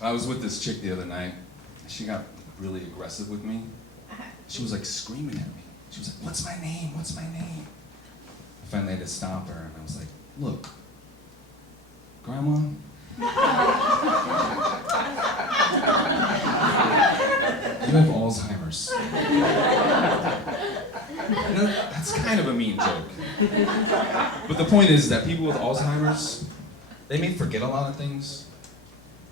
I was with this chick the other night. She got really aggressive with me. She was like screaming at me. She was like, "What's my name? What's my name?" I finally had to stop her, and I was like, "Look, Grandma, you have Alzheimer's." You know, that's kind of a mean joke. But the point is that people with Alzheimer's, they may forget a lot of things,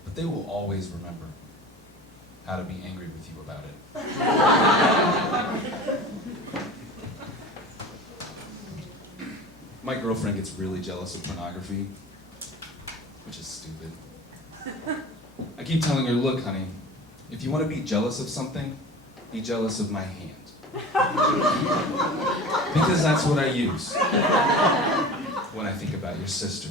but they will always remember how to be angry with you about it. My girlfriend gets really jealous of pornography, which is stupid. I keep telling her, "Look, honey, if you want to be jealous of something, be jealous of my hand. Because that's what I use when I think about your sister."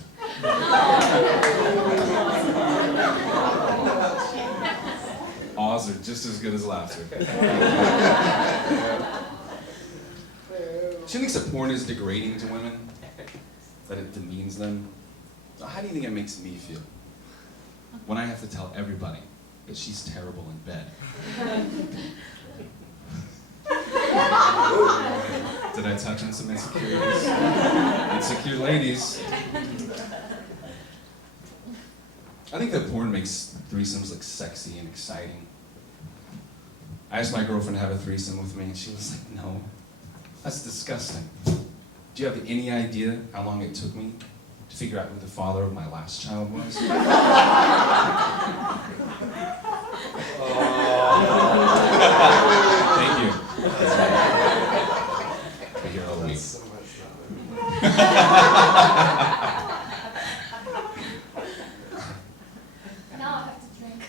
Awes are just as good as laughter. She thinks that porn is degrading to women, that it demeans them. So how do you think it makes me feel when I have to tell everybody that she's terrible in bed? Did I touch on some insecurities? Insecure ladies. I think that porn makes threesomes look sexy and exciting. I asked my girlfriend to have a threesome with me, and she was like, "No, that's disgusting." Do you have any idea how long it took me to figure out who the father of my last child was? Thank you. Be here all week. So much Now I have to drink.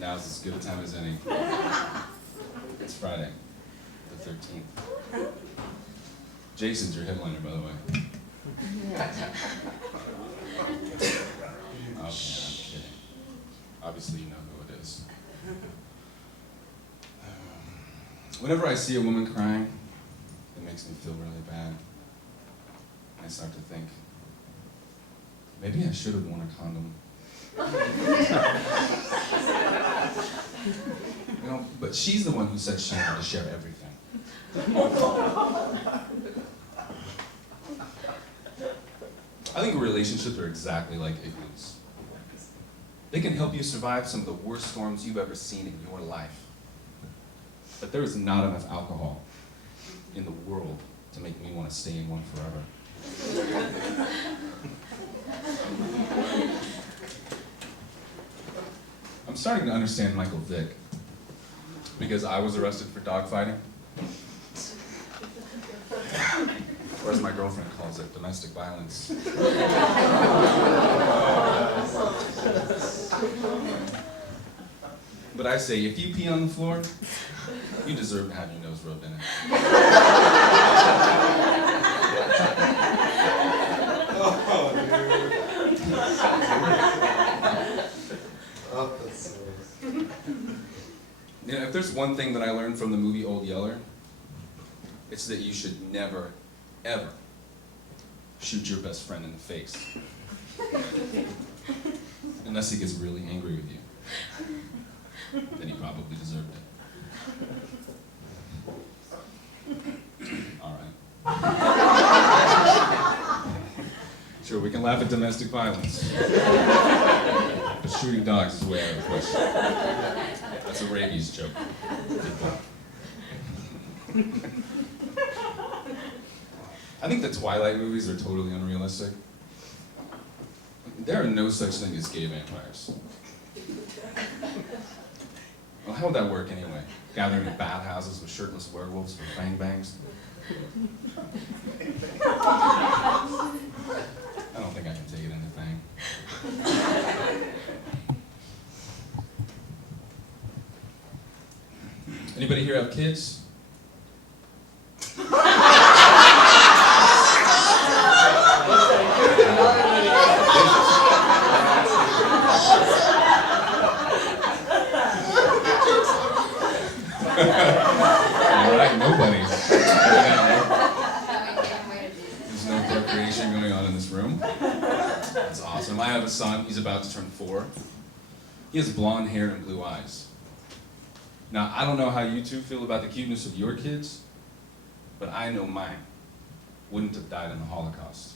Now's as good a time as any. It's Friday, the 13th. Jason's your headliner, by the way. Okay, I'm kidding. Obviously you know who it is. Whenever I see a woman crying, it makes me feel really bad. I start to think, maybe I should have worn a condom. You know, but she's the one who said she wanted to share everything. I think relationships are exactly like igloos. They can help you survive some of the worst storms you've ever seen in your life. But there is not enough alcohol in the world to make me want to stay in one forever. I'm starting to understand Michael Vick, because I was arrested for dogfighting. Or as my girlfriend calls it, domestic violence. But I say, if you pee on the floor, you deserve to have your nose rubbed in it. Oh, that's so You know, if there's one thing that I learned from the movie Old Yeller, it's that you should never, ever shoot your best friend in the face. Unless he gets really angry with you. Then he probably deserved it. All right. Sure, we can laugh at domestic violence. But shooting dogs is way out of the question. That's a rabies joke. I think the Twilight movies are totally unrealistic. There are no such thing as gay vampires. Well, how would that work anyway? Gathering in bathhouses with shirtless werewolves for gangbangs? I don't think I can take it in the thing. Anybody here have kids? Alright, nobody. There's no procreation going on in this room. That's awesome. I have a son, he's about to turn 4. He has blonde hair and blue eyes. Now, I don't know how you two feel about the cuteness of your kids, but I know mine wouldn't have died in the Holocaust.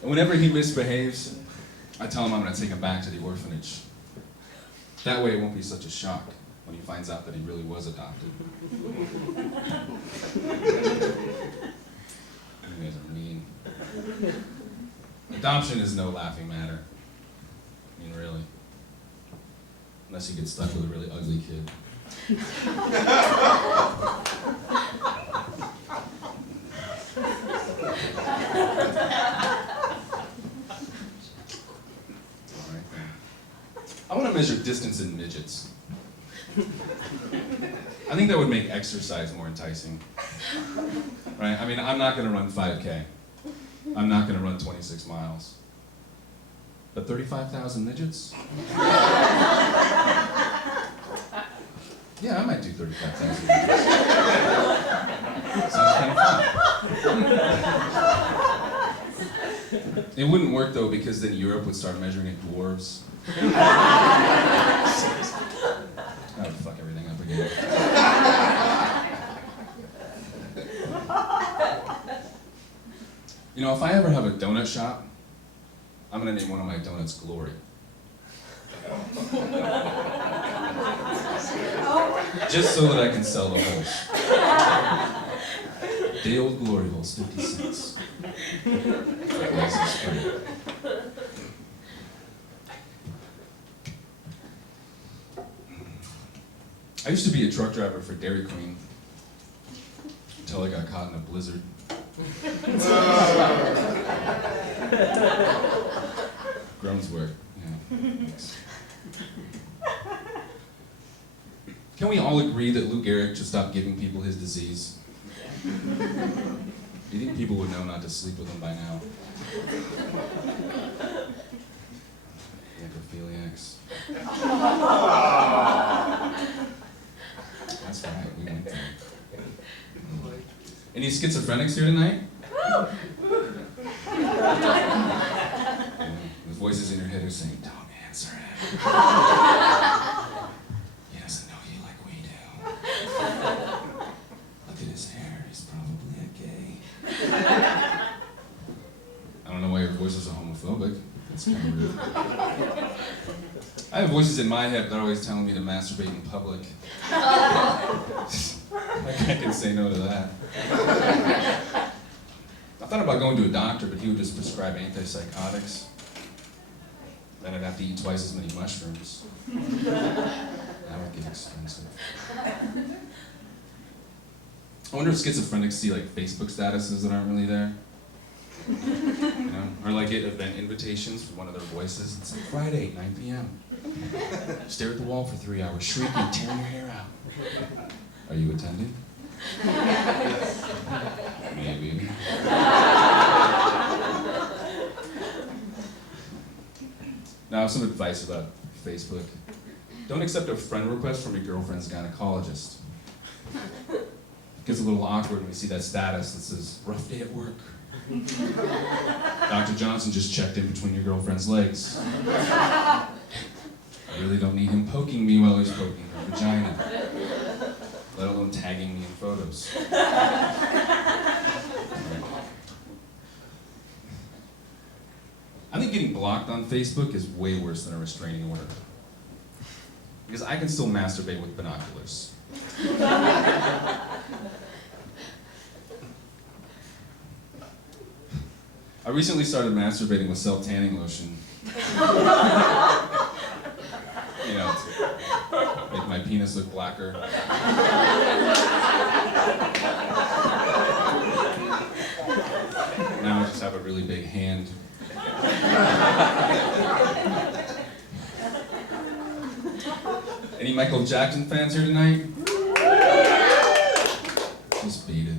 And whenever he misbehaves, I tell him I'm going to take him back to the orphanage. That way it won't be such a shock when he finds out that he really was adopted. You guys are mean. Adoption is no laughing matter. I mean, really. Unless you get stuck with a really ugly kid. I want to measure distance in midgets. I think that would make exercise more enticing. Right? I mean, I'm not going to run 5K. I'm not going to run 26 miles. But 35,000 midgets? Yeah, I might do 35,000 midgets. Sounds kind of fun. It wouldn't work though, because then Europe would start measuring at dwarves. That would fuck everything up again. You know, if I ever have a donut shop, I'm gonna name one of my donuts Glory. Just so that I can sell the holes. Day old Glory holes, 50 cents. Nice and straight. I used to be a truck driver for Dairy Queen until I got caught in a blizzard. Groans work, yeah. Can we all agree that Lou Gehrig should stop giving people his disease? Do you think people would know not to sleep with him by now? Necrophiliacs. That's right, we went there. Any schizophrenics here tonight? There's voices in your head who are saying, don't answer him. He doesn't know you like we do. Look at his hair, he's probably a gay. I don't know why your voices are homophobic. That's kind of rude. I have voices in my head that are always telling me to masturbate in public. Like I can say no to that. I thought about going to a doctor, but he would just prescribe antipsychotics. Then I'd have to eat twice as many mushrooms. That would get expensive. I wonder if schizophrenics see like Facebook statuses that aren't really there. You know? Or like get event invitations from one of their voices. It's like Friday, 9 p.m. Stare at the wall for 3 hours, shrieking, tearing your hair out. Are you attending? Maybe. Now, some advice about Facebook. Don't accept a friend request from your girlfriend's gynecologist. It gets a little awkward when we see that status that says, rough day at work. Dr. Johnson just checked in between your girlfriend's legs. I really don't need him poking me while he's poking her vagina, let alone tagging me in photos. I think getting blocked on Facebook is way worse than a restraining order. Because I can still masturbate with binoculars. I recently started masturbating with self-tanning lotion. You know, to make my penis look blacker. Now I just have a really big hand. Any Michael Jackson fans here tonight? Just beat it.